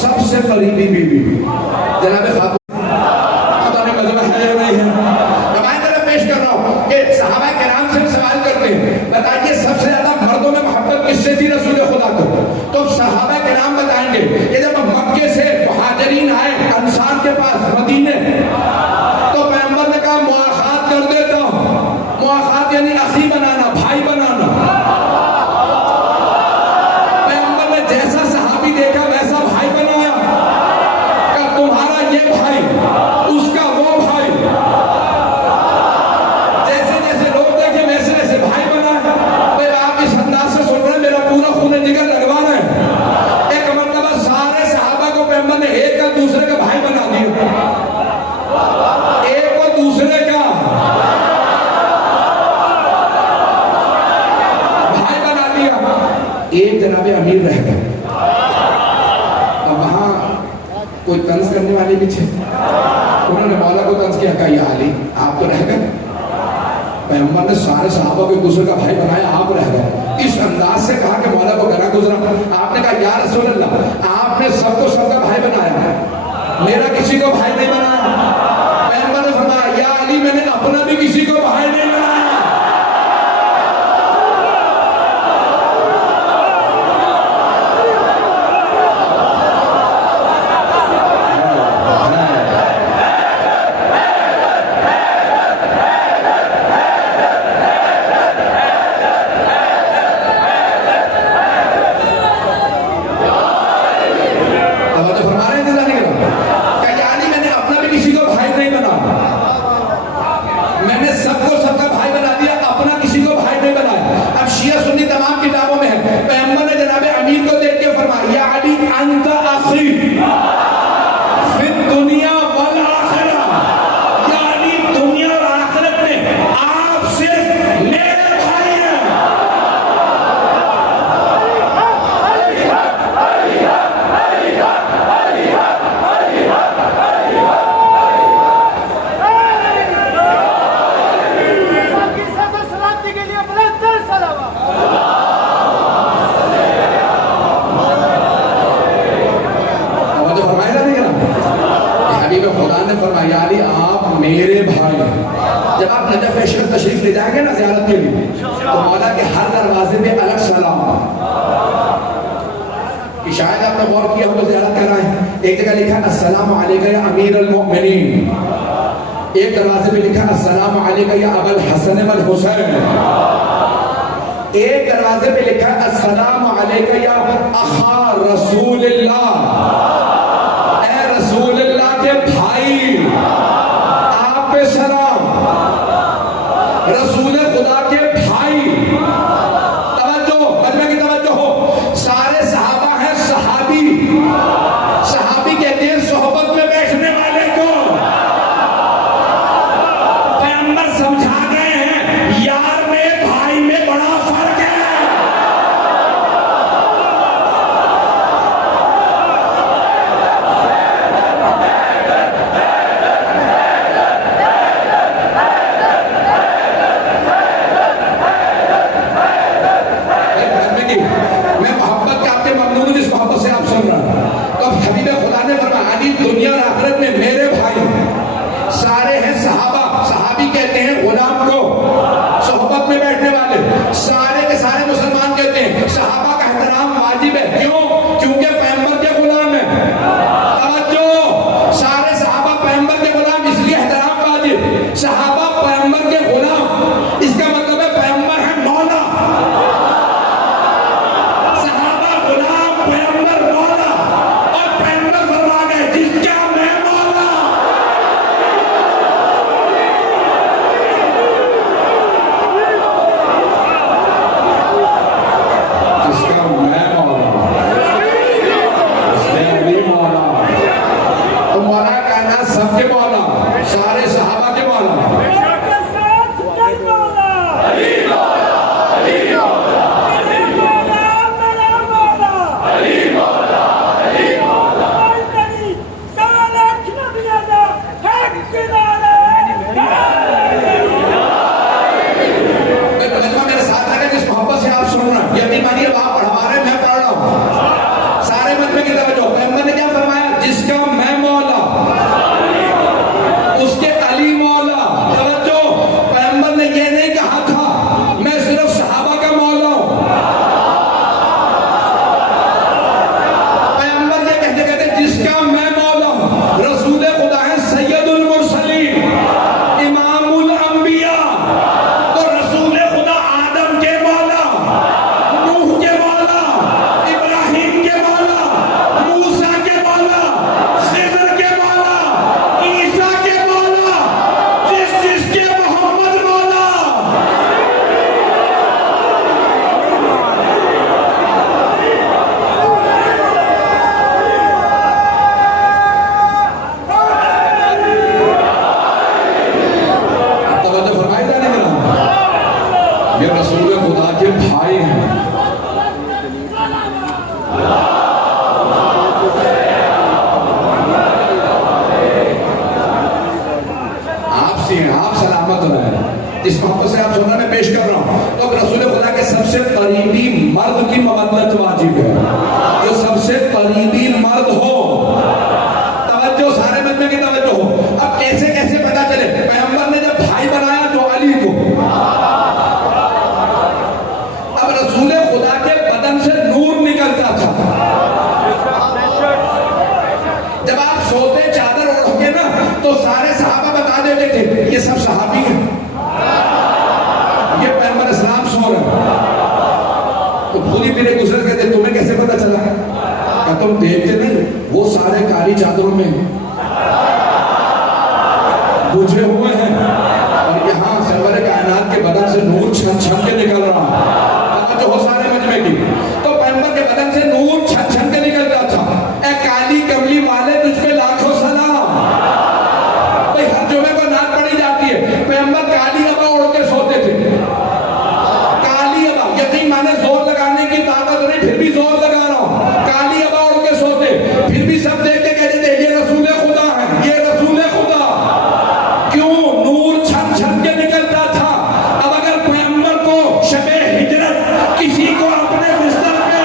سب سے قریبی بیوی جناب خاتون پتہ نہیں مذہب ہے یا نہیں ہے. میں طرف پیش کر رہا ہوں کہ صحابہ کرام سے سوال کرتے ہیں بتائیے سب سے زیادہ مردوں میں محبت کس سے تھی رسول خدا کو؟ تو صحابہ کرام بتائیں گے کہ جب مکے سے مہاجرین آئے انصار کے پاس مدینے تو پیغمبر نے کہا مواخات کر دیتا ہوں. مواخات یعنی اخی بنانا، بھائی بنانا. پیغمبر نے جیسا صحابی دیکھا ویسا بھائی بنایا کہ تمہارا یہ بھائی اس کا وہ بھائی، جیسے جیسے لوگ دیکھے ویسے ویسے بھائی بنا. بھائی آپ اس انداز سے سن رہے ہیں میرا پورا خون جگر لگوانا ہے. ایک مرتبہ سارے صحابہ کو پیغمبر نے ایک کا دوسرے کا بھائی بنا دیا. ایک کو دوسرے کا بھائی بنا دیا. ایک جناب امیر رہ گئے. اب وہاں کوئی طنز کرنے والے بھی تھے. انہوں نے مولا کو طنز کیا، کہا یا علی آپ تو رہ گئے. پیغمبر نے سارے صحابہ کو ایک دوسرے کا بھائی بنایا، آپ رہ گئے. اس انداز سے کہا کہ مولا کو گنا گزرا. آپ نے کہا یا رسول اللہ آپ نے سب کو سب کا بھائی بنایا، میرا کسی کو بھائی نہیں بنایا. پیغمبر نے فرمایا یا علی میں نے اپنا بھی کسی کو بھائی نہیں بنایا. جب آپ نجف شریف تشریف لے جائیں گے نا زیارت کے لیے تو مولا کے ہر دروازے پہ الگ سلام کہ شاید آپ نے غور کیا ہو زیارت کر رہے ہیں. ایک جگہ لکھا السلام علیکہ یا امیر المؤمنین، ایک دروازے پہ لکھا السلام علیکہ یا ابا الحسن والحسین، ایک دروازے پہ لکھا السلام علیکہ یا اخا رسول اللہ، اے رسول اللہ کے بھائی آپ پہ سلام، رسول خدا کے بھائی. توجہ مجمع کی توجہ ہو، سارے صحابہ ہیں صحابی. صحابی کہتے ہیں صحبت میں بیٹھنے والے کو. پیغمبر سمجھا گئے ہیں یار میں بھائی میں بڑا فرق ہے. اس محبت سے آپ سننا میں پیش کر رہا ہوں. تو اب رسول خدا کے سب سے قریبی مرد کی مودت واجب ہے. جو سب سے قریبی مرد ہو, توجہ سارے مجمع کی توجہ ہو. اب کیسے کیسے پتا چلے؟ پیغمبر نے جب بھائی بنایا تو علی کو, اب رسول خدا کے بدن سے نور نکلتا تھا. جب آپ سوتے چادر اوڑھ کے نا تو سارے صحابہ بتا دیتے تھے یہ سب صحابی ہیں, یہ پیغمبر اسلام سو رہے. تو پوری پیرے گزر گئے تھے, تمہیں کیسے پتا چلا؟ کہ تم دیکھتے نہیں, وہ سارے کالی چادروں میں بجھے ہوئے ہیں اور یہاں سرور کائنات کے بدن سے نور چھن چھن کے نکل رہا ہے. جو ہو سارے مجمع کی, تو پیغمبر کے بدن سے نور چھن چھن کے نکلتا تھا. اے کالی کملی والے تجھ پہ لاکھوں سلام. بھئی ہر جمعے کو نعت پڑھی جاتی ہے, پیغمبر کالی ابا اوڑھ کے سوتے تھے. کالی ابا, یقین مانے زور لگانے کی طاقت نہیں, پھر بھی زور لگا رہا ہوں. کالی ابا اوڑھ کے سوتے, پھر بھی سب دیکھ کے کہتے تھے یہ رسول خدا ہے, یہ رسول خدا. کیوں؟ نور چھن چھن کے نکلتا تھا. اب اگر پیغمبر کو شب ہجرت کسی کو اپنے بستر پہ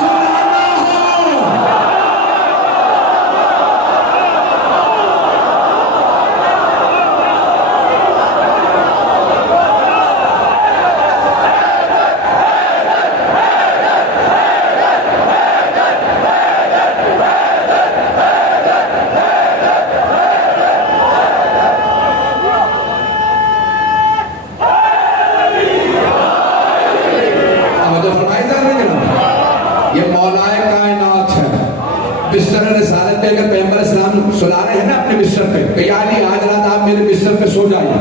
سلانا ہو, یہ مولا کائنات ہے. بستر رسالت پہ اگر پیغمبر اسلام سلا رہے ہیں نا اپنے بستر پہ کہ یا علی آج رات آپ میرے بستر پہ سو جائیے,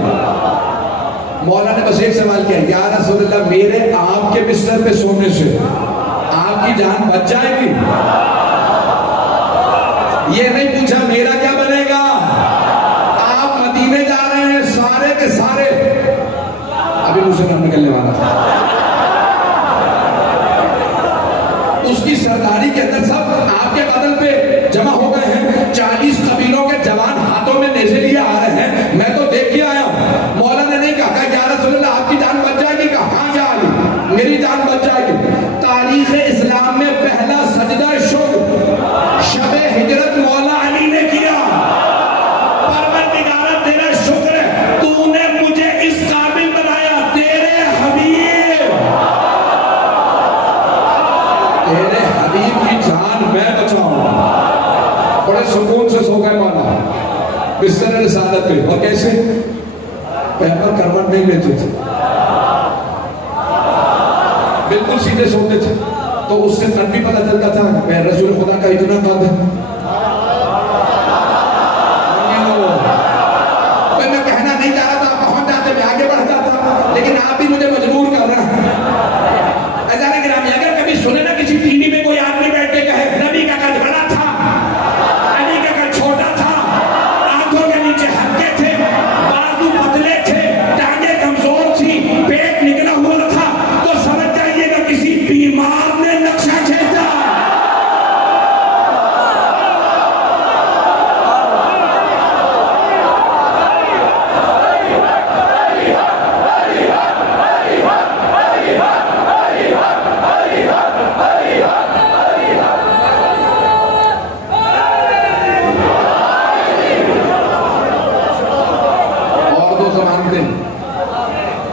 مولا نے بس ایک سوال کیا, یا رسول اللہ میرے آپ کے بستر پہ سونے سے آپ کی جان بچ جائے گی؟ یہ نہیں پوچھا میرا کیا بنے گا. آپ مدینے جا رہے ہیں سارے کے سارے, ابھی منہ سے نام نکلنے والا تھا, اس کی سرداری کے اندر سب آپ کے قدم پہ جمع ہو گئے ہیں. 40 قبیلوں کے جوان ہاتھوں میں نیزے لیے آ رہے ہیں. میں تو دیکھ کے آیا ہوں. مولا نے نہیں کہا کہ یا رسول اللہ آپ کی جان بچ جائے گی, کہا ہاں یا علی میری جان بچ جائے گی. تاریخ اسلام میں پہلا سجدہ شکر شب ہجرت مولا علی نے کیا. پروردگار تیرا شکر ہے, تو نے مجھے اس قابل بنایا, تیرے حبیب کی جان میں بچاؤں. بڑے سکون سے سو گئے مولا بستر رسالت پہ. اور کیسے؟ پیغمبر کروٹ نہیں لیتے تھے, بالکل سیدھے سوتے تھے. تو اس سے تب بھی پتہ چلتا تھا میں رسول خدا کا اتنا قد ہے. میں کہنا نہیں چاہ رہا تھا, آپ پہنچ جاتے, میں آگے بڑھ جاتا, لیکن آپ بھی مجھے مجبور کر رہے ہیں. عزیزان گرامی, اگر کبھی سنے نا کسی ٹی وی میں کوئی آدمی بیٹھ کے کہے نبی کا قد بڑا تھا, علی کا قد چھوٹا تھا, آنکھوں کے نیچے ہلکے تھے, بازو پتلے تھے, ٹانگیں کمزور تھی, پیٹ نکلا ہوا تھا, تو سمجھ جائیے گا کسی بیمار نے نقشہ کھینچا.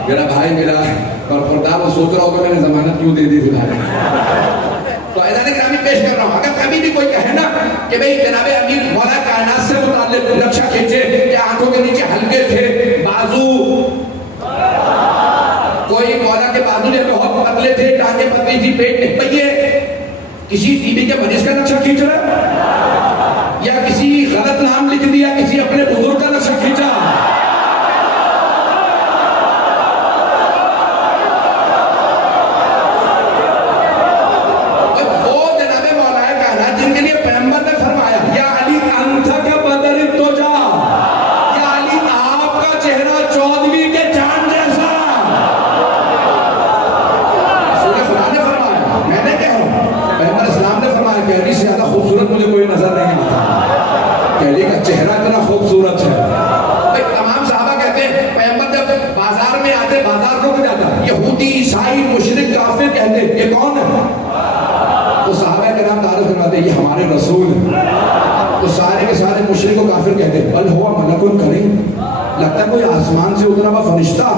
میرا بھائی میرا برخوردار وہ سوچ رہا ہوگا میں نے ضمانت کیوں دے دی تھی بھائی. تو عزیزان گرامی پیش کر رہا ہوں, اگر کبھی بھی کوئی کہے نا کہ بھئی جناب امیر مولا کائنات سے متعلق نقشہ کھینچے کہ آنکھوں کے نیچے ہلکے تھے, بازو, کوئی مولا کے بازو جو بہت پتلے تھے, ٹانگیں پتلی تھی, پیٹ نہیں, بھئی یہ کسی ٹی وی کے مریض کا نقشہ کھینچ رہا ہے یا کسی غلط نام لکھ دیا, کسی اپنے بزرگ کا نقشہ کھینچا. چہرہ اتنا خوبصورت ہے. تمام صحابہ کہتے ہیں پیغمبر جب بتاتے یہ ہمارے رسول ہیں، تو سارے کے سارے مشرک و کافر کہتے ہیں بل ہوا ملک کریم، لگتا ہے کوئی آسمان سے اترا ہوا فرشتہ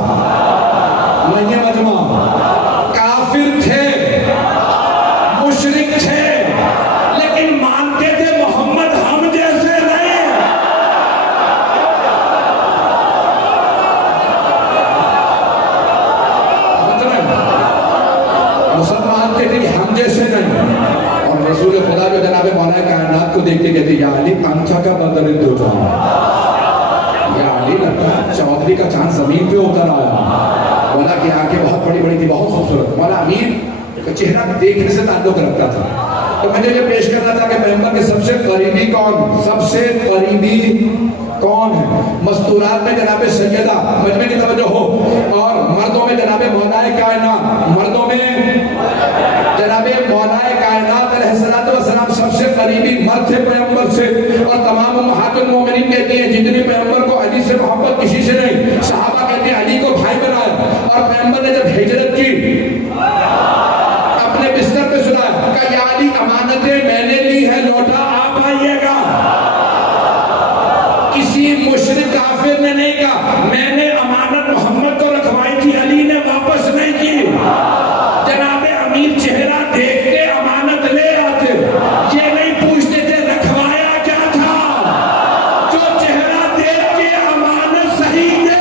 نہیں ہے مجمع۔ کافر تھے، مشرک تھے، لیکن مانتے تھے محمد ہم جیسے نہیں۔ مسلمان تھے کہ ہم جیسے نہیں، اور رسول خدا جو جناب مولا کائنات کو دیکھتے کہتے یا علی کانچا کا بدل دو جاؤ، یا علی لگتا ہے چودھری کا چاند زمین پہ اتر آیا۔ مولا کی آنکھیں بہت بڑی بڑی تھی، بہت خوبصورت۔ مولا امیر کا چہرہ دیکھنے سے تعلق رکھتا تھا۔ تو مجھے یہ پیش کرنا تھا کہ پیغمبر کے سب سے قریبی کون، سب سے قریبی کون ہے؟ مستورات میں جناب سیدہ، مجمع کی توجہ ہو، اور مردوں میں جناب مولا کائنات، مردوں میں جناب مولا کائنات علیہ السلام سب سے قریبی مرد تھے پیغمبر سے، اور تمام امہات المومنین کہتی ہیں جتنی پیغمبر کو علی سے محبت کسی سے نہیں، صحابہ کہتے ہیں علی کو بھائی بنایا، اور پیغمبر نے جب ہجرت کی اپنے بستر پہ سنا کہ یا علی امانتیں میں نے لی ہے، لوٹا آپ آئیے گا۔ کسی مشرک کافر نے نہیں کہا میں نے امانت محمد کو رکھوائی تھی، علی نے واپس نہیں کی۔ جناب امیر چہرہ دیکھ کے امانت لے آتے، یہ نہیں پوچھتے تھے رکھوایا کیا تھا، جو چہرہ دیکھ کے امانت صحیح دے۔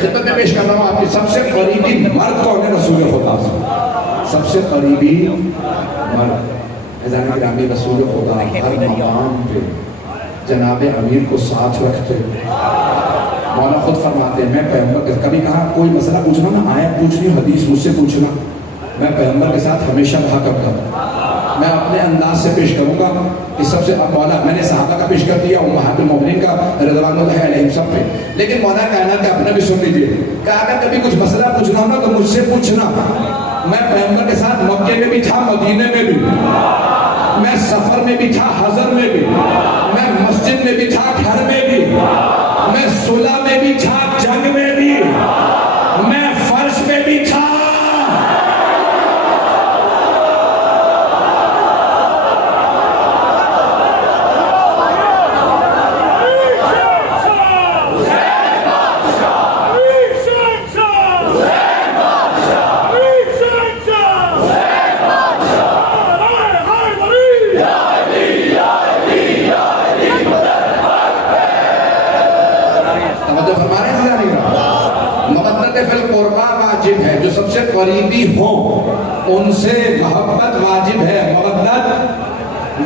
خدمت میں پیش کر رہا ہوں آپ کی سب سے قریبی مرد کون ہے؟ رسول خدا سے سب سے قریبی مرد اذان گرامی رسول خدا ہر مقام پہ جناب امیر کو ساتھ رکھتے۔ مولا خود فرماتے ہیں میں پیغمبر کے کبھی کہا کوئی مسئلہ پوچھنا نا، آیت پوچھنی، حدیث مجھ سے پوچھنا، میں پیغمبر کے ساتھ ہمیشہ رہا کرتا ہوں۔ میں اپنے انداز سے پیش کروں گا کہ سب سے مولا میں نے صحابہ کا پیش کر دیا، امہات المومنین کا رضوان اللہ علیہم سب پہ، لیکن مولا کائنات کا اپنا بھی سن لیجیے کہ اگر کبھی کچھ مسئلہ پوچھنا ہو نا تو مجھ سے پوچھنا۔ میں پیغمبر کے ساتھ مکے میں بھی تھا، مدینے میں بھی، میں سفر میں بھی تھا، حضر میں بھی، میں مسجد میں بھی تھا، گھر میں بھی، میں صلح میں بھی تھا، جنگ میں بھی، میں فرش میں بھی تھا۔ جو سب سے قریبی ہوں ان سے محبت واجب ہے، مودت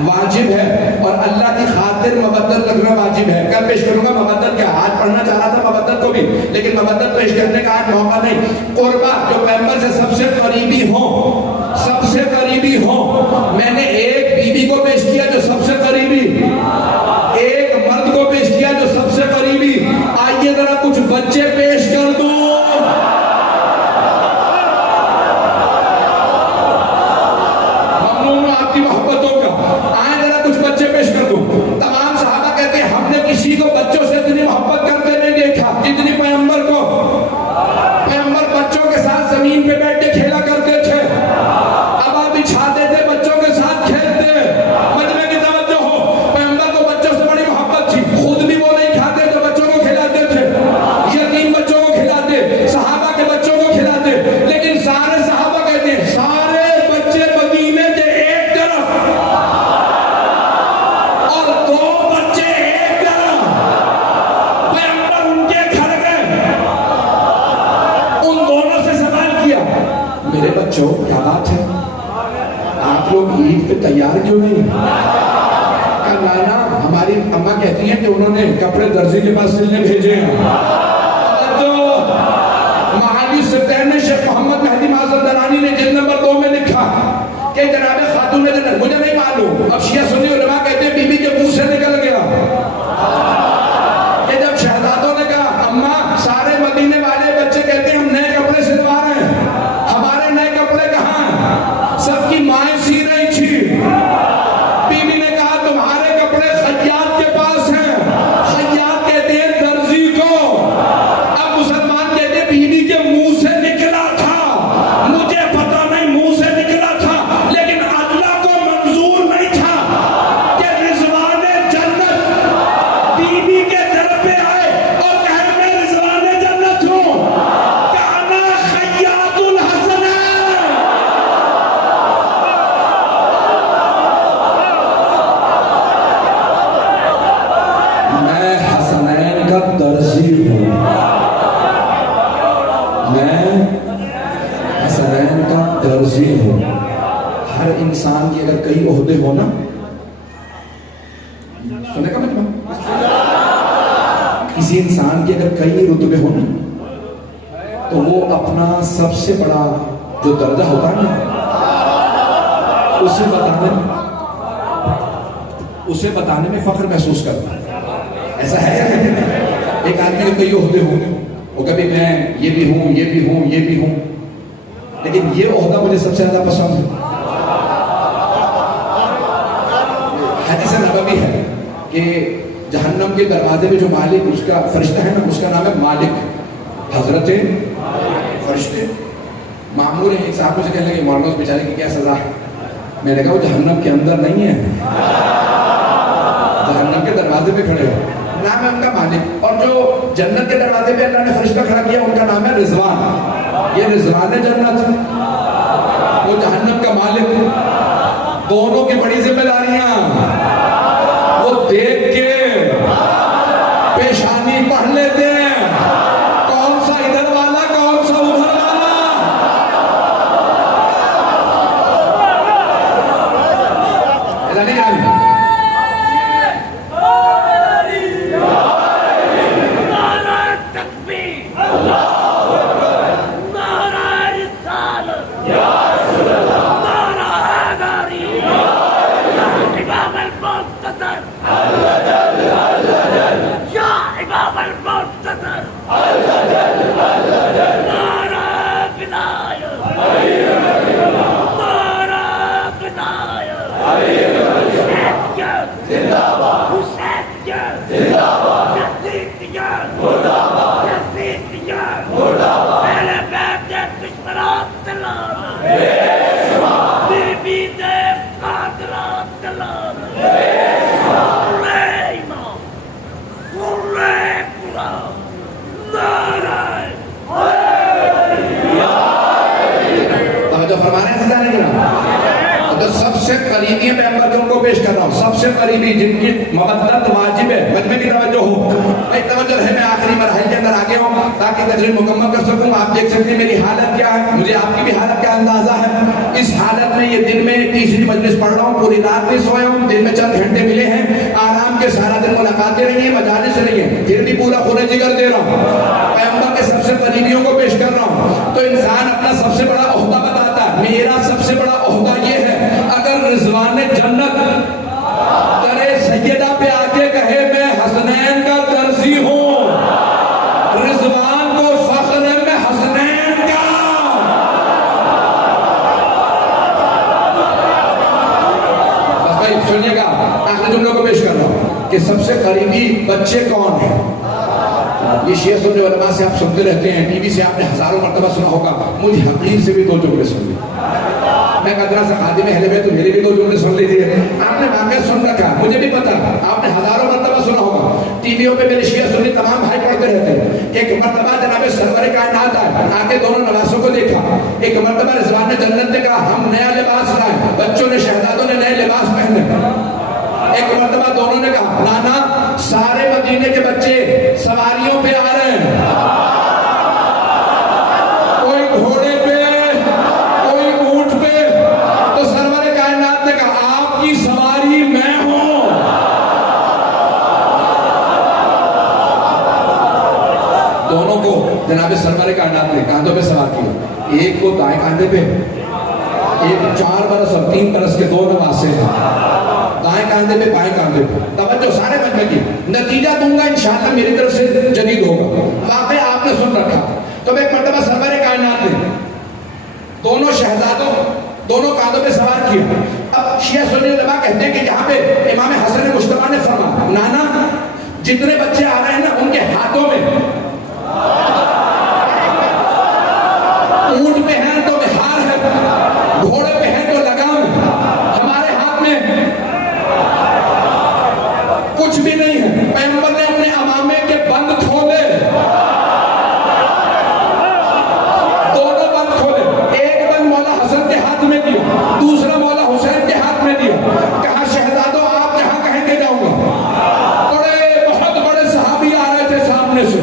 واجب ہے، اور اللہ کی خاطر مودت رکھنا واجب ہے۔ کل پیش کروں گا مودت کیا، آج پڑھنا چاہ رہا تھا مودت کو بھی، لیکن مودت پیش کرنے کا آج موقع نہیں۔ قربا جو پیغمبر سے سب سے قریبی ہوں، سب سے قریبی ہوں، میں نے ایک بیوی کو پیش کیا جو سب سے قریبی، ایک مرد کو پیش کیا جو سب سے قریبی، آئیے ذرا کچھ بچے پیش کر دو۔ کسی کو بچوں سے اتنی محبت کرتے نہیں دیکھا جتنی پیغمبر کو۔ پیغمبر بچوں کے ساتھ زمین پہ بیٹھ کے کھیلا کرتے تھے، ابا بچھاتے تھے بچوں کے ساتھ کھیلتے۔ مجمع کی توجہ ہو، پیغمبر کو بچوں سے بڑی محبت تھی، خود بھی وہ نہیں کھاتے تو بچوں کو کھلاتے تھے، یتیم بچوں کو کھلاتے، صحابہ کے بچوں کو کھلاتے، لیکن سارے صحابہ کہتے ہیں سارے بچے مدینے کے ایک طرف اور دو بچے ایک طرف۔ میرے بچوں کیا بات ہے، آپ لوگ عید پہ تیار کیوں نہیں؟ نانا ہماری اماں کہتی ہیں کہ انہوں نے کپڑے درزی کے پاس سلنے بھیجے ہیں۔ معالی سلطان نے شیخ محمد مہدی معظم درانی نے جلد نمبر 2 میں لکھا کہ جناب خاتون جنت، مجھے نہیں معلوم، اب شیعہ سنی علماء کہتے ہیں بی بی کے منہ سے نکل گیا کہ جب شہزادوں نے کہا اگر کئی عہدے ہو نا، سنے کا مطلب کسی انسان کے اگر کئی رتبے ہو نا تو وہ اپنا سب سے بڑا جو درجہ ہوتا ہے نا اسے بتانے میں فخر محسوس کرتا ہے. ایسا ہے یا نہیں؟ ایک آدمی کے کئی عہدے ہوں، وہ کبھی میں یہ بھی ہوں، یہ بھی ہوں، یہ بھی ہوں، لیکن یہ عہدہ مجھے سب سے زیادہ پسند ہے. حدیث نبوی ہے کہ جہنم کے دروازے میں جو مالک اس کا فرشتہ ہے نا، اس کا نام ہے مالک. حضرت فرشتے معمور ہیں. ایک صاحب مجھے کہنے لگے مولانا اس بیچارے کی کیا سزا ہے؟ میں نے کہا وہ جہنم کے اندر نہیں ہے، جہنم کے دروازے پہ کھڑے ہو، نام ہے ان کا مالک. اور جو جنت کے دروازے پہ اللہ نے فرشتہ کھڑا کیا ان کا نام ہے رضوان. یہ رضوان ہے جنت، وہ جہنم کا مالک. دونوں کی بڑی ذمہ داریاں وہ دیکھ کے پیشانی پڑھ لیتے ہیں، کون سا ادھر والا کون سا ادھر والا. ایسا نہیں جانتے. سب سے قریبی پیغمبر جو ان کو پیش کر رہا ہوں، سب سے قریبی جن کی مودت واجب ہے. مجمع کی توجہ ہو، توجہ ہے. میں آخری مرحلے کے اندر آگے ہوں تاکہ تقریر مکمل کر سکوں. آپ دیکھ سکتے ہیں میری حالت کیا ہے، مجھے آپ کی بھی حالت کا اندازہ ہے. اس حالت میں یہ دن میں تیسری مجلس پڑھ رہا ہوں، پوری رات نہیں سویا ہوں. دن میں چند گھنٹے ملے ہیں آرام کے، سارا دن ملاقاتیں رہی ہیں، مجالس رہی ہیں، پھر بھی پورا خون جگر دے رہا ہوں. پیغمبر کے سب سے قریبیوں کو پیش کر رہا ہوں. تو انسان اپنا سب سے بڑا عہدہ بتاتا ہے. میرا سب سے بڑا عہدہ یہ ہے، اگر رضوان جنت کرے سیدہ پہ آ کے کہے میں حسنین کا درزی ہوں، رضوان کو فخر ہے میں حسنین کا. بس بھائی سنیے گا، آخری جملوں کو پیش کر رہا ہوں کہ سب سے قریبی بچے کون ہیں. یہ شیعہ سننے علماء سے آپ سنتے رہتے ہیں، ٹی وی سے آپ نے ہزاروں مرتبہ سنا ہوگا. مجھے حقیر سے بھی دو جملے سن لی. میں قدرہ سے خادم اہل بیت، تو میرے بھی دو جملے سن لیجیے. آپ نے واقعہ سن رکھا، مجھے بھی پتا، آپ نے ہزاروں مرتبہ سنا ہوگا. ٹی ویوں پہ میرے شیعہ سنی تمام بھائی پڑھتے رہتے ہیں کہ ایک مرتبہ جناب سرور کائنات آئے، آ کے دونوں نواسوں کو دیکھا. ایک مرتبہ رضوان جنت نے کہا ہم نیا لباس لائے، بچوں نے شہزادوں نے نئے لباس پہنے. ایک مرتبہ دونوں نے کہا نانا سارے مدینے کے بچے سواریوں پہ آ رہے ہیں، کوئی گھوڑے پہ کوئی اونٹ پہ. تو سرور کائنات نے کہا آپ کی سواری میں ہوں. دونوں کو جناب سرور کائنات نے کاندھوں پہ سوار کیا. ایک کو دائیں کاندھے پہ، ایک 4 برس اور 3 برس کے 2 نواسے ہیں، دائیں کاندھے پہ بائیں کاندھے پہ. توجہ سارے مجمع کی. نتیجہ دوں گا انشاءاللہ میری طرف سے جدید ہوگا. واقعہ آپ نے سن رکھا. تو ایک مرتبہ سرور کائنات نے دونوں شہزادوں دونوں کاندھوں پہ سوار کیا. اب شیعہ سنی علماء کہتے ہیں کہ یہاں پہ امام حسن مجتبیٰ نے فرمایا نانا جتنے بچے آ رہے ہیں نا ان کے ہاتھوں میں اونٹ پہ ہیں تو بہار ہے، گھوڑے پہ ہیں تو لگام ہے، ہمارے ہاتھ میں کچھ بھی نہیں ہے. پیغمبر نے اپنے امامے کے بند کھولے، دونوں بند کھولے. ایک بند مولا حسن کے ہاتھ میں دیا، دوسرا مولا حسین کے ہاتھ میں دیا. کہا شہزادوں آپ جہاں کہیں گے جاؤں گا. بڑے بہت بڑے صحابی آ رہے تھے سامنے سے،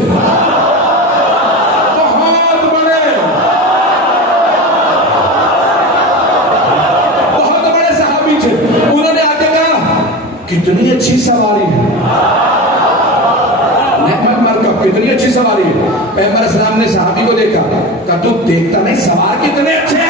ہوگی. پیغمبر اسلام نے صحابی کو دیکھا, کہا تو دیکھتا نہیں سوار کتنے اچھے ہیں.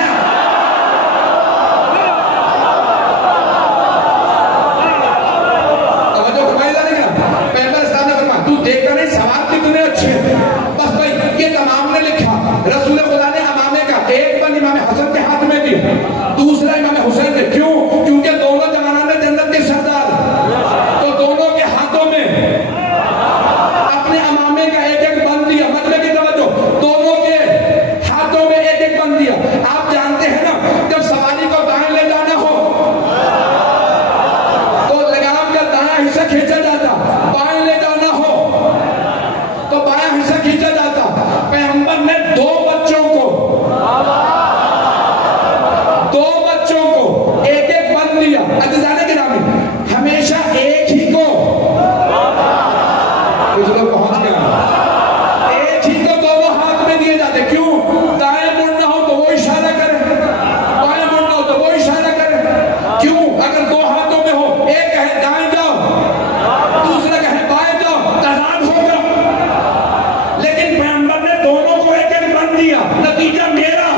توجہ فرمائی جانے گا. پیغمبر اسلام نے فرمایا تو دیکھتا نہیں سوار کتنے اچھے ہیں. بس بھائی یہ تمام نے لکھا. رسول خدا نے امامے کا ایک بند امام حسن کے ہاتھ میں دیا, دوسرا امام حسین کے. کیوں؟ کیونکہ دونوں جوانان نے جنت کے سردار, تو دونوں کے ہاتھوں میں اپنے امامے کا ایک ایک بند دیا. مطلب کی توجہ, دونوں کے ہاتھوں میں ایک ایک بند دیا. آپ جانتے ہیں نا جب سواری کو دائیں لے جانا ہو تو لگام کا دائیں حصہ کھینچا جاتا, بائیں لے جانا ہو تو بائیں حصہ کھینچا جاتا. پیغمبر نے دو بچوں کو ایک ایک بند دیا. عزیزان گرامی, ہمیشہ ایک ہی کو, کچھ لوگ پہنچ گئے, ایک ہی کو دونوں ہاتھ میں دیے جاتے. کیوں؟ دائیں مڑنا ہو تو وہ اشارہ کرے, بائیں مڑنا ہو تو وہ اشارہ کرے. کیوں؟ اگر دو ہاتھوں میں ہو, ایک کہے دائیں جاؤ, دوسرا کہے بائیں جاؤ, تضاد ہوگا. لیکن پیغمبر نے دونوں کو ایک ایک بند دیا. نتیجہ میرا,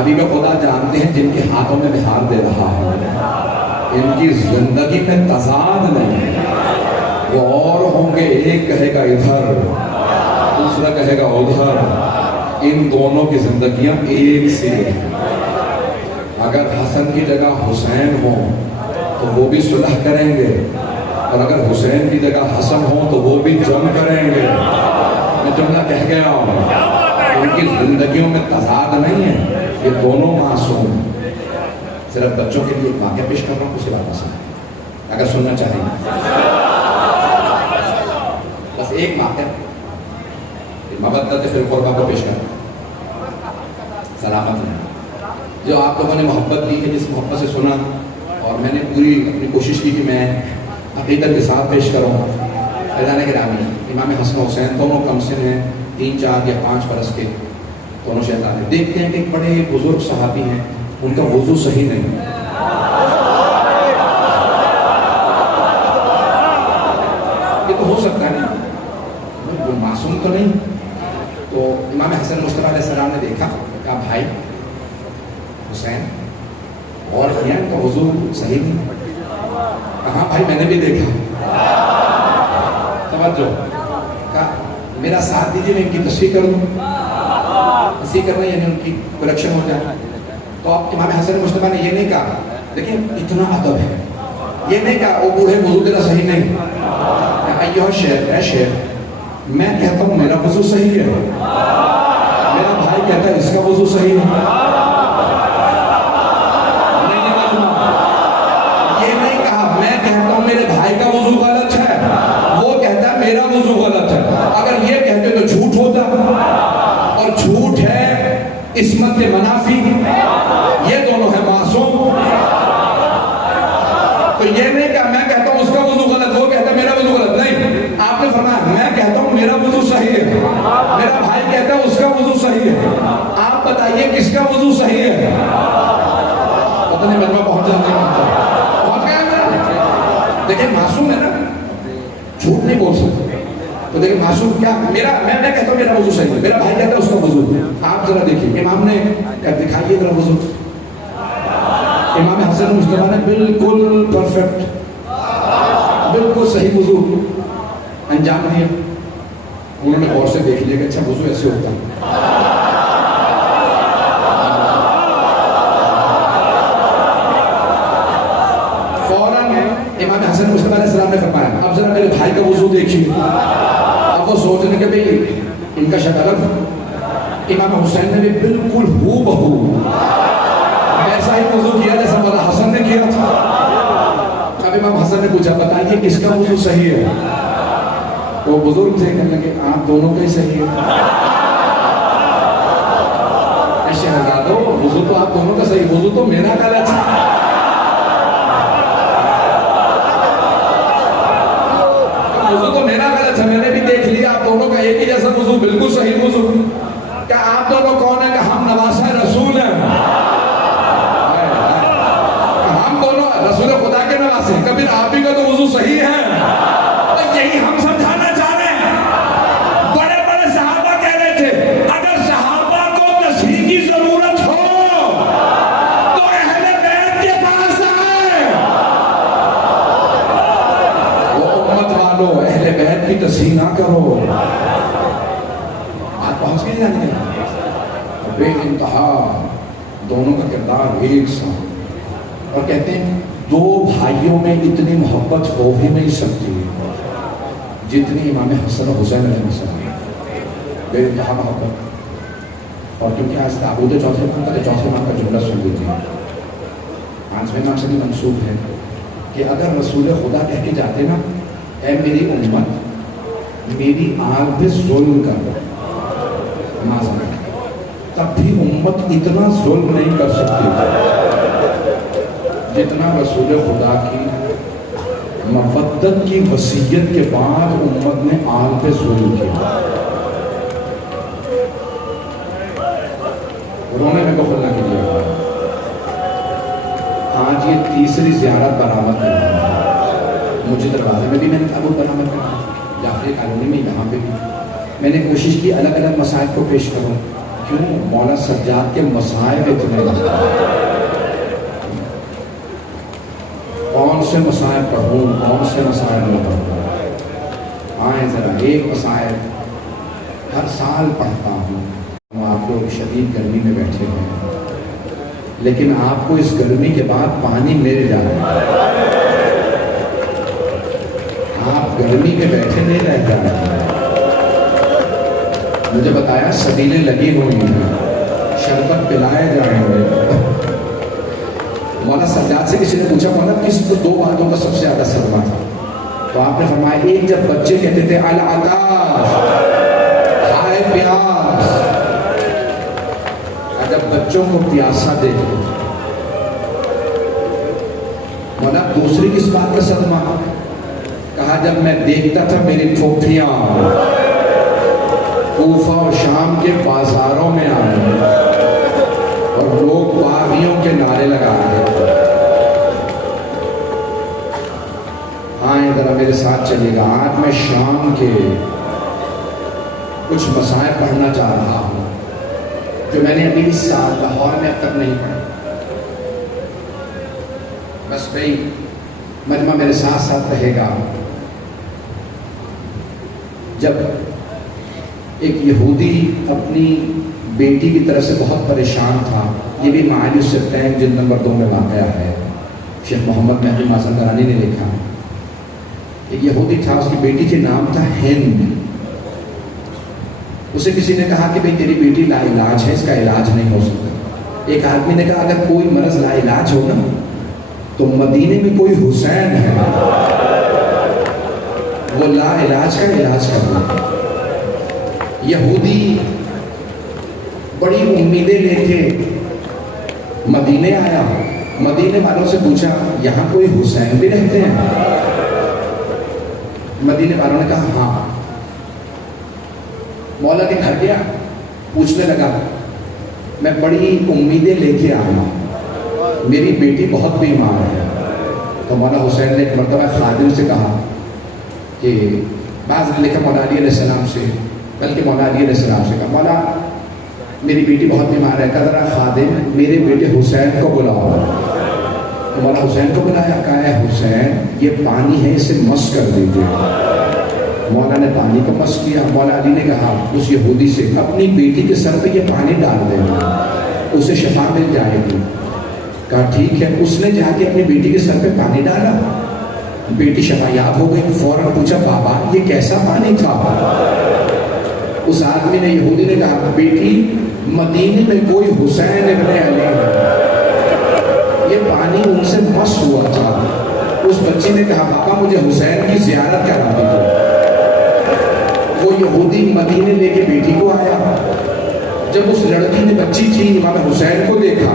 حبیب خدا جانتے ہیں جن کے ہاتھوں میں بہار دے رہا ہے ان کی زندگی میں تضاد نہیں. وہ اور ہوں گے, ایک کہے گا ادھر, دوسرا کہے گا ادھر. ان دونوں کی زندگیاں ایک سی ہیں. اگر حسن کی جگہ حسین ہو تو وہ بھی صلح کریں گے, اور اگر حسین کی جگہ حسن ہو تو وہ بھی جنگ کریں گے. میں جملہ کہہ گیا ہوں, ان کی زندگیوں میں تضاد نہیں ہے, یہ دونوں معصوم ہیں. صرف بچوں کے لیے ایک واقعہ پیش کر رہا ہوں, اسے واپس سنیں اگر سننا چاہیں. بس ایک واقعہ مودت فی القربہ کو پیش کر رہا ہوں. سلامت ہے جو آپ لوگوں نے محبت دی ہے, جس محبت سے سنا, اور میں نے پوری اپنی کوشش کی کہ میں عقیدت کے ساتھ پیش کروں. فیضان گرامی, امام حسن و حسین دونوں کم سن ہیں, 3, 4 یا 5 برس کے دونوں شہزادے ہیں. دیکھتے ہیں کہ ایک بڑے بزرگ صحابی ہیں, ان کا وضو صحیح نہیں. یہ تو ہو سکتا ہے نا, وہ معصوم تو نہیں. تو امام حسن مصطفیٰ علیہ السلام نے دیکھا, کہا بھائی حسین, اور کیا ان کا وضو صحیح نہیں؟ کہاں بھائی میں نے بھی دیکھا. توجہ, کہا میرا ساتھ دیجیے, میں ان کی تصحیح کر دوں. تصحیح کرنا یعنی ان کی کریکشن ہو جائے. تو اب امام حسن مصطفیٰ نے یہ نہیں کہا, لیکن اتنا ادب ہے, یہ نہیں کہا وہ بوڑھے وضو تیرا صحیح نہیں. ایوہ شیخ, اے شیخ, میں کہتا ہوں میرا وضو صحیح ہے, میرا بھائی کہتا ہے اس کا وضو صحیح ہے. یہ نہیں کہا میں کہتا ہوں میرے بھائی کا وضو غلط ہے, وہ کہتا ہے میرا وضو غلط ہے. اگر یہ کہتے تو جھوٹ ہوتا, اور جھوٹ ہے عصمت کے منافی. یہ دونوں ہیں معصوم. تو یہ نہیں کہا میں کہتا ہوں اس کا وضو غلط, وہ کہتا ہے میرا وضو غلط. نہیں, آپ نے فرمایا میں کہتا ہوں میرا وضو صحیح ہے, میرا بھائی کہتا ہے اس کا وضو صحیح ہے. آپ بتائیے کس کا وضو صحیح ہے؟ پتہ نہیں مجمع پہنچ جاتے ہیں, پہنچ گیا. دیکھیں معصوم ہے نا, جھوٹ نہیں بول سکتے. تو دیکھیں معصوم کیا, میرا میں کہتا ہوں میرا وضو صحیح ہے, میرا بھائی کہتا ہے اس کا وضو. آپ ذرا دیکھیے, امام نے دکھائیے ذرا وضو. امام حسن مصطفیٰ نے بالکل پرفیکٹ, بالکل صحیح وضو انجام دیا. انہوں نے غور سے دیکھ لیا کہ اچھا وضو ایسے ہوتا ہے. فوراً امام حسن مصطفیٰ علیہ السلام نے فرمایا اب ذرا میرے بھائی کا وضو دیکھیے. اب وہ سوچنے کہ بھئی ان کا شکل امام حسین نے بھی بالکل ہو بہو ایسا ہی وضو کیا جیسا مولا حسن نے کیا تھا. اب امام حسن نے پوچھا بتائیے کس کا وضو صحیح ہے؟ وہ بزرگ تھے کہنے لگے آپ دونوں کا ہی صحیح ہے. شہزادو وضو تو آپ دونوں کا صحیح, وضو تو میرا غلط ہے. وضو تو میرا غلط ہے, میں نے بھی دیکھ لیا آپ دونوں کا ایک ہی جیسا وضو, بالکل صحیح وضو. کیا آپ دونوں کون ہیں؟ کہ ہم نواسہ رسول ہیں. ہم دونوں رسول خدا کے نواسے ہیں. کبھی آپ ہی کا تو وضو صحیح ہے. اور یہی ہم سمجھانا چاہ رہے ہیں. بڑے بڑے صحابہ کہہ رہے تھے اگر صحابہ کو تصحیح کی ضرورت ہو تو اہل بیت کے پاس آئے. وہ امت والوں اہل بیت کی تصحیح نہ کرو. آپ پہنچ کے جانے گے بے انتہا دونوں کا کردار ایک سا. اور کہتے ہیں دو بھائیوں میں اتنی محبت ہو ہی نہیں سکتی جتنی امام حسن و حسین علیہ السلام. بے انتہا محبت. اور کیونکہ آج تعبود چوتھے امام کا چوتھے امام کا جملہ سن لیجیے. پانچویں امام سے بھی منسوب ہے کہ اگر رسول خدا کہہ کے جاتے نا اے میری امت میری آل پہ ظلم کر معذرت, تب بھی امت اتنا ظلم نہیں کر سکتی جتنا رسول خدا کی مودت کی وصیت کے بعد امت نے آل پہ ظلم کیا. رونے میں بخل نہ کیجیے. آج یہ تیسری زیارت برآمد ہے. مجھے دروازے میں بھی میں نے تابوت برآمد کرا, جعفری کالونی میں یہاں پہ بھی میں نے کوشش کی الگ الگ مسائل کو پیش کروں. کیوں؟ مولا سجاد کے مسائل اتنے کون سے مسائل پڑھوں کون سے مسائل نہ پڑھوں. آئیں ذرا ایک مسائل ہر سال پڑھتا ہوں. آپ لوگ شدید گرمی میں بیٹھے ہیں لیکن آپ کو اس گرمی کے بعد پانی مل جا رہا ہے. آپ گرمی میں بیٹھے نہیں رہ جا رہے ہیں. مجھے بتایا سبیلیں لگی ہوئی ہیں, شربت پلائے جائیں گے. مولا سجاد سے کسی نے پوچھا مولا کس کو دو باتوں کا سب سے زیادہ صدمہ تھا؟ تو آپ نے فرمایا ایک جب بچے کہتے تھے العطاش ہائے پیاس, جب بچوں کو پیاسا دیکھتے تھے. مولا دوسری کس بات کا صدمہ؟ کہا جب میں دیکھتا تھا میری پھوپھیاں کوفہ اور شام کے بازاروں میں آئے اور لوگ باغیوں کے نعرے لگا رہے تھے. آئیں ذرا میرے ساتھ چلیے گا. آج میں شام کے کچھ مسائل پڑھنا چاہ رہا ہوں جو میں نے ابھی اس سال لاہور میں اب تک نہیں پڑھا. بس بھائی مجمع میرے ساتھ ساتھ رہے گا. جب ایک یہودی اپنی بیٹی کی طرف سے بہت پریشان تھا, یہ بھی معالی الصدقین جلد نمبر 2 میں واقعہ ہے, شیخ محمد مہدی مازندرانی نے لکھا. ایک یہودی تھا, اس کی بیٹی کے نام تھا ہند. اسے کسی نے کہا کہ بھئی تیری بیٹی لا علاج ہے, اس کا علاج نہیں ہو سکتا. ایک آدمی نے کہا اگر کوئی مرض لا علاج ہو نا تو مدینے میں کوئی حسین ہے, وہ لا علاج کا علاج کر دے. یہودی بڑی امیدیں لے کے مدینے آیا. مدینے والوں سے پوچھا یہاں کوئی حسین بھی رہتے ہیں؟ مدینے والوں نے کہا ہاں. مولا کے گھر گیا, پوچھنے لگا میں بڑی امیدیں لے کے آیا, میری بیٹی بہت بیمار ہے. تو مولا حسین نے ایک مرتبہ خادم سے کہا کہ بعض نے لکھا مولا علی علیہ السلام سے, بلکہ مولا علی علیہ السلام سے کہا مولا میری بیٹی بہت بیمار ہے, کہ ذرا خادم میرے بیٹے حسین کو بلاؤ. تو مولا حسین کو بلایا, کہا ہے حسین یہ پانی ہے اسے مس کر دیجیے. مولا نے پانی کو مس کیا. مولا علی نے کہا اس یہودی سے اپنی بیٹی کے سر پہ یہ پانی ڈال دینا, اسے شفا مل جائے گی. کہا ٹھیک ہے. اس نے جا کے اپنی بیٹی کے سر پہ پانی ڈالا, بیٹی شفایاب ہو گئی. فوراً پوچھا بابا یہ کیسا پانی تھا؟ اس آدمی نے, یہودی نے کہا بیٹی مدینے میں کوئی حسین ابن علی ہے, یہ پانی ان سے مس ہوا تھا. اس بچی نے کہا بابا مجھے حسین کی زیارت کرا دیجیے. وہ یہودی مدینے لے کے بیٹی کو آیا. جب اس لڑکی نے, بچی تھی, امام حسین کو دیکھا,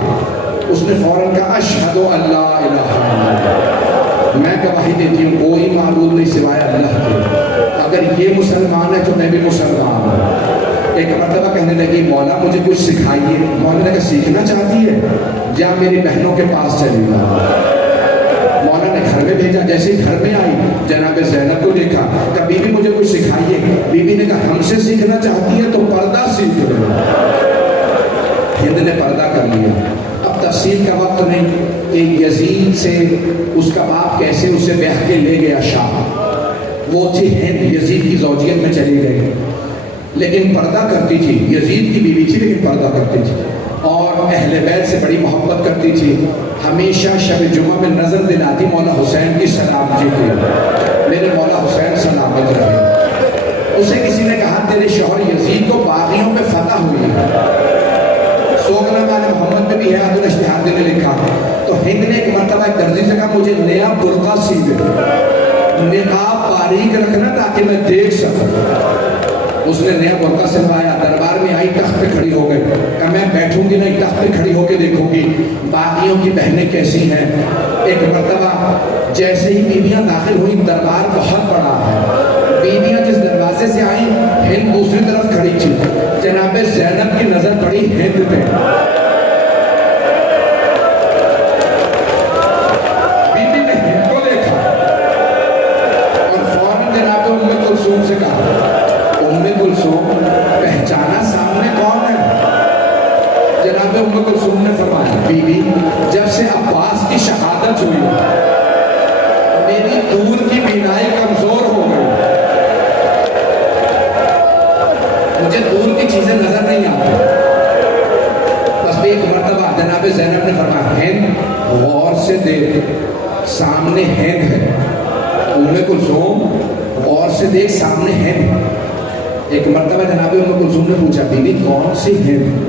اس نے فوراً کہا اشہد ان لا الہ الا اللہ, میں گواہی دیتی ہوں کوئی معبود نہیں سوائے اللہ کے, اگر یہ مسلمان ہے تو میں بھی مسلمان ہوں. ایک مرتبہ کہنے لگی مولا مجھے کچھ سکھائیے. مولا نے کہا سیکھنا چاہتی ہے, جا میری بہنوں کے پاس چلی جا. مولا نے گھر میں بھیجا. جیسے ہی گھر میں آئی جناب زینب کو دیکھا, کہا بی بی مجھے کچھ سکھائیے. بی بی نے کہا ہم سے سیکھنا چاہتی ہے تو پردہ سیکھ لو. ہند نے پردہ کر لیا. اب تفصیل کا وقت نہیں کہ یزید سے اس کا باپ کیسے اسے بیعت کے لے گیا شام. وہ تھی ہند, یزید کی زوجیت میں چلی گئی, لیکن پردہ کرتی تھی. یزید کی بیوی تھی لیکن پردہ کرتی تھی, اور اہل بیت سے بڑی محبت کرتی تھی. ہمیشہ شب جمعہ میں نظر دلاتی مولا حسین کی سلامتی کی, میرے مولا حسین سلامت رہے. اسے کسی نے کہا تیرے شوہر یزید کو باغیوں پہ فتح ہوئی ہے. سوگنا والے محمد میں بھی ہے, عبد الاشتہار نے لکھا. تو ہند نے ایک مرتبہ ایک درزی سے کہا مجھے نیا برقع سی دے, نقاب باریک رکھنا تاکہ میں دیکھ سکوں. اس نے نیا برقع سلوایا, دربار میں آئی, تخت پہ کھڑی ہو گئی. کہا میں بیٹھوں گی نہیں, تخت پہ کھڑی ہو کے دیکھوں گی باقیوں کی بہنیں کیسی ہیں. ایک مرتبہ جیسے ہی بیویاں داخل ہوئی, دربار بہت بڑا ہے, بیویاں جس دروازے سے آئیں ہند دوسری طرف کھڑی تھی. جناب زینب کی نظر پڑی ہند پہ. بیوی نے ہند کو دیکھا اور فوراً جناب ام کلثوم سے کہا ام کلثوم پہچانا سامنے کون ہے؟ جناب ام کلثوم نے فرمایا بی بی جب سے عباس کی شہادت ہوئی میری دور کی بینائی کمزور ہو گئی, مجھے دور کی چیزیں نظر نہیں آتی. بس ایک مرتبہ جناب زینب نے فرمایا ہند غور سے دیکھ, سامنے ہند ہے. ام کلثوم غور سے دیکھ, سامنے ہند. ایک مرتبہ جناب ام کلثوم نے پوچھا بی بی کون سی ہند؟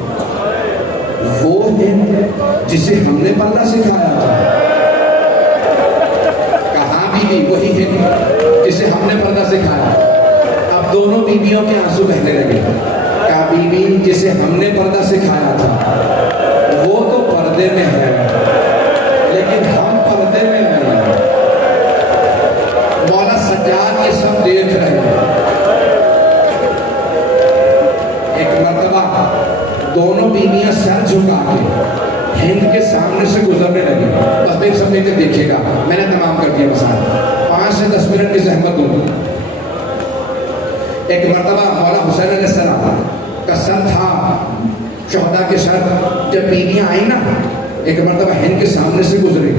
وہ ہند جسے ہم نے پردہ سکھایا تھا. کہاں بی بی وہی ہند جسے ہم نے پردہ سکھایا. اب دونوں بیویوں کے آنسو بہنے لگے. کہا بی بی جسے ہم نے پردہ سکھایا تھا وہ تو پردے میں ہے لیکن ہم پردے میں نہیں. مولا سجاد یہ سب دیکھ رہے ہیں. ایک مرتبہ دونوں بیویاں سر جھکا کے ہند کے سامنے سے گزرنے لگی. بس ایک سب کے دیکھے گا, میں نے تمام کر دیا, مثلا 5 سے 10 منٹ کی زحمت دوں. ایک مرتبہ مولا حسین علیہ السلام کا سر تھا, شہداء کے سر. جب بیویاں آئی نا, ایک مرتبہ ہند کے سامنے سے گزرے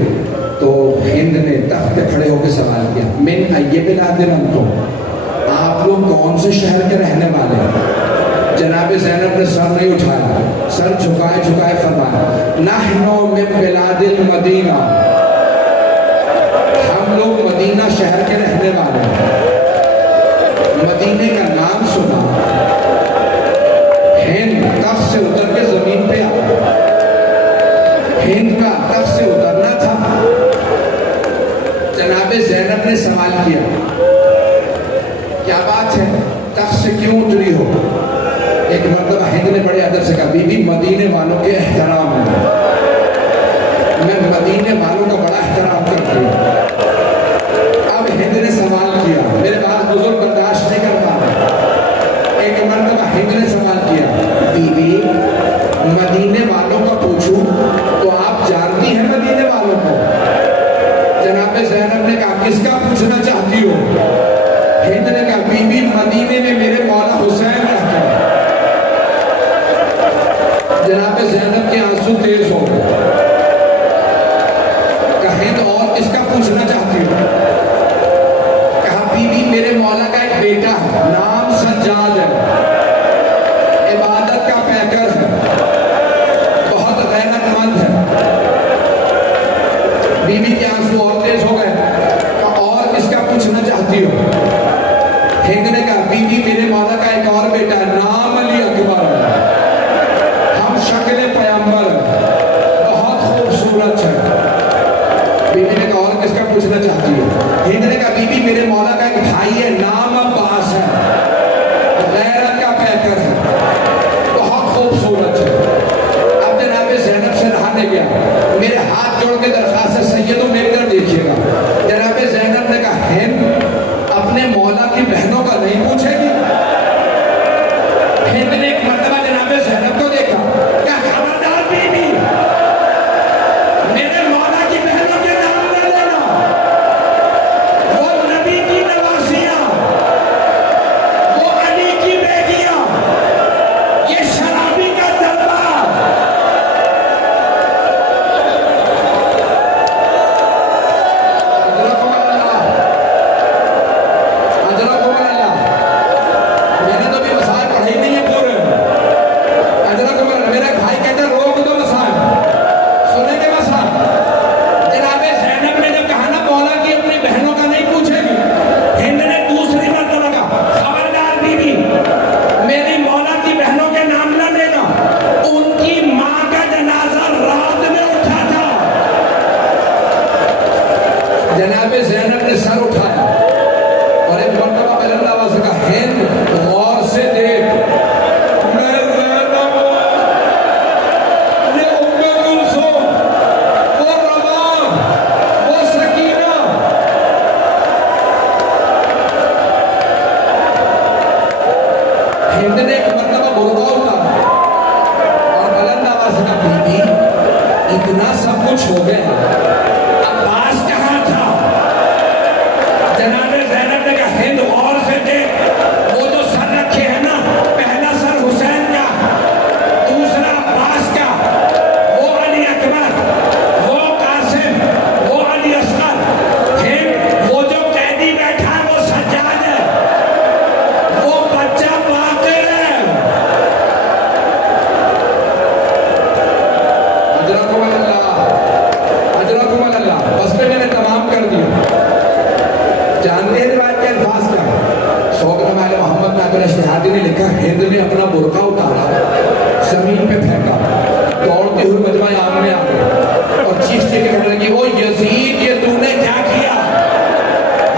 تو ہند نے تخت پہ کھڑے ہو کے سوال کیا من ای بلاد انتم, آپ لوگ کون سے شہر کے رہنے والے ہیں؟ جناب زینب نے سر نہیں اٹھایا, سر جھکائے جھکائے فرمایا نحن من بلاد المدینہ, ہم لوگ مدینہ شہر کے رہنے والے ہیں. مدینے کا نام سنا, ہند تخت سے اتر کے زمین پہ آیا. ہند کا تخت سے اترنا تھا. جناب زینب نے سوال کیا کیا بات ہے, تخت سے کیوں اتری ہو؟ ایک مرتبہ ہند نے بڑے ادب سے کہا بی بی مدینے والوں کے احترام ہے, میں مدینے والوں کا بڑا احترام کرتی ہوں. اب ہند نے سوال کیا, میرے پاس بزرگ برداشت نہیں کر پاتے. ایک مرتبہ ہند نے سوال کیا بی بی مدینے والوں کا پوچھوں تو آپ جانتی ہیں مدینے والوں کو؟ جناب زینب نے کہا کس کا پوچھنا چاہتی ہو؟ ہند نے کہا بی بی مدینے میں میرے مولا حسین رہتے ہیں. جناب زینب کے آنسو تیز ہو گئے. کہا ہند اور کس کا پوچھنا چاہتی ہو؟ کہا بی بی میرے مولا کا ایک بیٹا ہے, نام سجاد ہے, عبادت کا پیکر ہے, بہت غیرت مند ہے. آنسو اور تیز ہو گئے. اور کس کا پوچھنا چاہتی ہو؟ ہند نے کہا بی بی میرے مولا کا ایک اور بیٹا ہے, نام علی اکبر, ہم شکل پیغمبر, بہت خوبصورت ہے. بی بی نے کہا اور کس کا پوچھنا چاہتی ہو؟ ہند نے کہا بی بی میرے مولا کا ایک بھائی ہے, نام عباس ہے, غیرت کا پیکر ہے, بہت خوبصورت ہے. اب جناب زینب سے رہا نہیں گیا, میرے ہاتھ جوڑ کے درخواست ہے سیدوں میری طرف دیکھیے گا. جناب زینب نے کہا ہند اپنے مولا کی بہنوں کا نہیں پوچھے گی؟ ہند نے ایک مرتبہ جناب زینب کو دیکھا, کیا خبردار بی بی میرے مولا کی بہنوں کے نام نہ لینا, وہ نبی کی نواسیاں, وہ علی کی بیٹیاں, یہ شرابی کا دربار. میں نے تو بھی مسائل پڑھے ہی نہیں ہے پورے. میرا بھائی کہتا ہے روک دو مسائل, سنیں گے مسائل. جناب زینب نے جب کہا نا مولا کی اپنی بہنوں کا نہیں پوچھے گی, ہند نے دوسری مرتبہ کہا خبردار بی بی میری مولا کی بہنوں کے نام نہ لینا, ان کی ماں کا جنازہ رات میں اٹھا تھا. جناب زینب نے سر اٹھایا اور ایک مرتبہ بلند آواز سے کہا ہند غور سے دیکھ, میں زینب ہوں, یہ ام کلثوم, وہ روا, وہ سکینہ. ہند نے ایک مرتبہ برقع اتارا اور بلند آواز سے کہا بی بی اتنا سب کچھ ہو گیا, عباس کہاں تھا؟ جناب زینب نے کہا ہند غور سے دیکھ, وہ جو سر رکھے ہیں نا, پہلا سر حسین کا, دوسرا عباس کا, وہ علی اکبر, وہ قاسم, وہ علی اصغر. ہند وہ جو قیدی بیٹھا ہے وہ سجاد ہے, وہ بچہ باقر ہے. اجرکم اللہ, اجرکم اللہ. بس پہ میں نے تمام کر دیا. جانتے ہیں روایت کے الفاظ کیا ہے؟ سوگنامہ محمد ناظر اشتہادی نے لکھا ہند نے اپنا برقع اتارا, زمین پہ پھینکا, دوڑتے ہوئے مجمع عام میں آ گئے اور چیختے کے کہنے لگی او یزید یہ تو نے کیا کیا,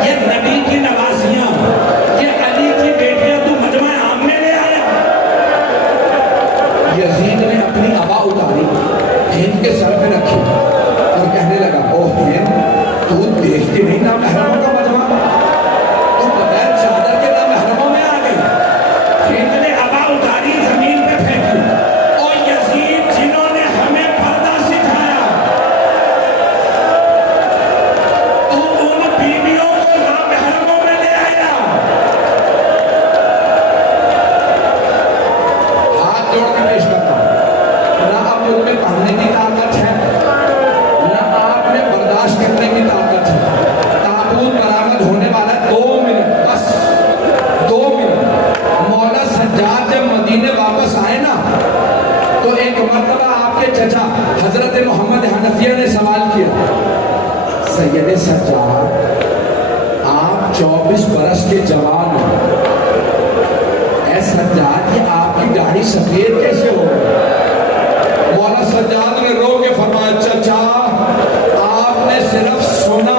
یہ نبی کی نواسیاں, یہ علی کی بیٹیاں تو مجمع عام میں لے آیا. یزید نے اپنی عبا اتاری, ہند کے سر پہ رکھی اور کہنے لگا او ہند تو دیکھتی نہیں نا محرموں کا مجمع, تو بغیر چادر کے نا محرموں میں آ گئی. ہند نے عبا اتاری, زمین پہ پھینکی. او یزید جنہوں نے ہمیں پردہ سکھایا, تو ان بیویوں کو نا محرموں میں لے آیا. ہاتھ جوڑ کے پیش کرتا ہوں, نہ اب مجھ میں پڑھنے کی طاقت ہے, نہ آپ میں برداشت کرنے کی طاقت ہے. تابوت برآمد ہونے والا 2 منٹ, بس 2 منٹ. مولا سجاد جب مدینے واپس آئے نا, تو ایک مرتبہ آپ کے چچا حضرت محمد حنفیہ نے سوال کیا, سید سجاد آپ 24 برس کے جوان ہیں, اے سجاد یہ آپ کی داڑھی سفید کیسے ہو گئی؟ مولا سجاد نے رو کے فرمایا چچا آپ نے صرف سنا